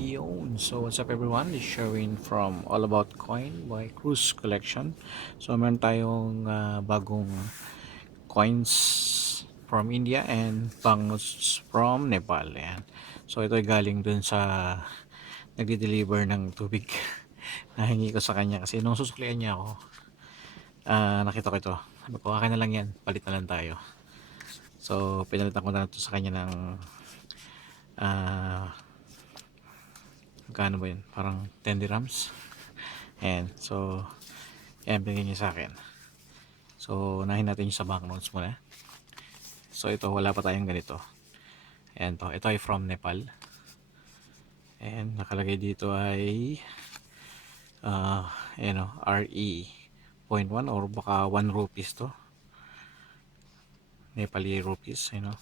Yun. So, what's up everyone? This is Sherwin from All About Coin by Cruise Collection. So, meron tayong bagong coins from India and banknotes from Nepal. Ayan. So, ito ay galing dun sa nagde-deliver ng tubig. Nahingi ko sa kanya kasi nung susuklian niya ako, nakita ko ito. Sabi ko, akin na lang yan. Palit na lang tayo. So, pinalitan ko na ito sa kanya ng magkano ba yun? Parang 10 dirhams. And so, yan, binigyan niya sa akin. So, unahin natin yung sa banknotes muna. So, ito, wala pa tayong ganito. Ayan to. Ito ay from Nepal. And nakalagay dito ay ayan o, RE 0.1 or baka 1 rupees to. Nepali rupees, you know.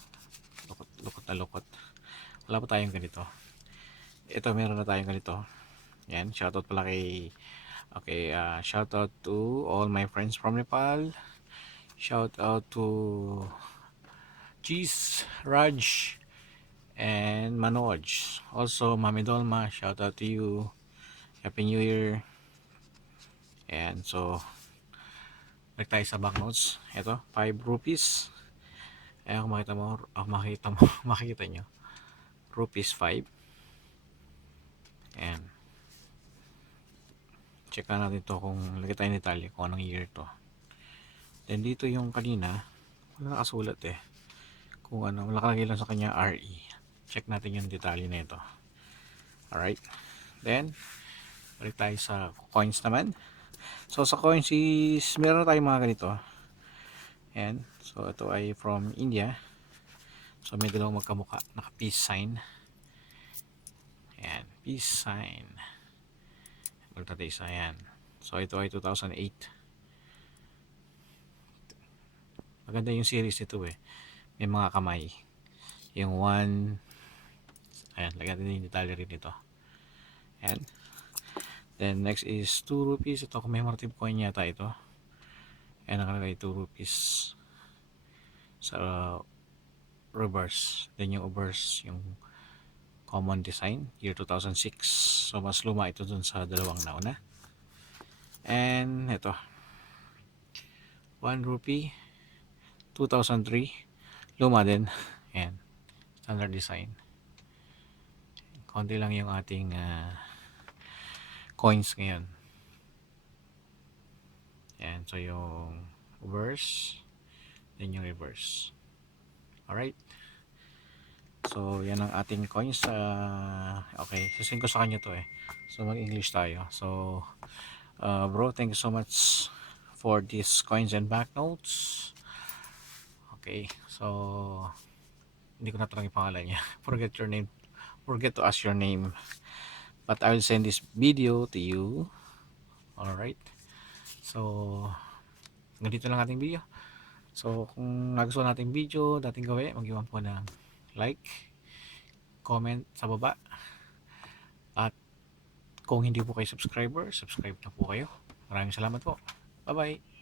Lukot na lukot. Wala pa tayong ganito. Ito, meron na tayong ganito. Yan, shoutout pala kay shoutout to all my friends from Nepal. Shout out to Cheese, Raj, and Manoj. Also, Mami Dolma, shout out to you. Happy New Year. And so, balik tayo sa banknotes. Ito, 5 rupees. Ayan, kung makita mo, makikita nyo. Rupees 5. Ayan. Check na natin to kung lagay tayo ni Italy kung anong year to. Then dito yung kanina, wala nakasulat eh. Kung ano, nakalagay lang sa kanya RE. Check natin yung detalye na ito. Alright. Then, balik tayo sa coins naman. So, sa coins is, meron na tayong mga ganito. Ayan. So, ito ay from India. So, may dalawang magkamuka. Naka peace sign. Ayan. Peace sign. Balik natin isa. Ayan. So, ito ay 2008. Maganda yung series nito eh. May mga kamay. Yung one, ayan, lagyan natin yung detalye rin dito. Ayan. Then next is 2 rupees. Ito commemorative coin yata ito. Ayan, nakalagay 2 rupees sa reverse. Then yung reverse, yung common design, year 2006. So mas luma ito dun sa dalawang nauna. And ito, 1 rupee 2003. Luma din. Ayan, standard design. Konti lang yung ating coins ngayon. Ayan, so yung reverse, then yung reverse. Alright. So, yan ang ating coins. Okay, sasend ko sa kanya to eh. So, mag-English tayo. So, bro, thank you so much for these coins and banknotes. Okay, so, hindi ko na talaga yung pangalan niya. Forget your name. Forget to ask your name. But I will send this video to you. Alright. So, ganito lang ating video. So, kung nagustuhan nating video, dating gawin, mag-iwan po ng like, comment sa baba. At kung hindi po kayo subscriber, subscribe na po kayo. Maraming salamat po. Bye-bye.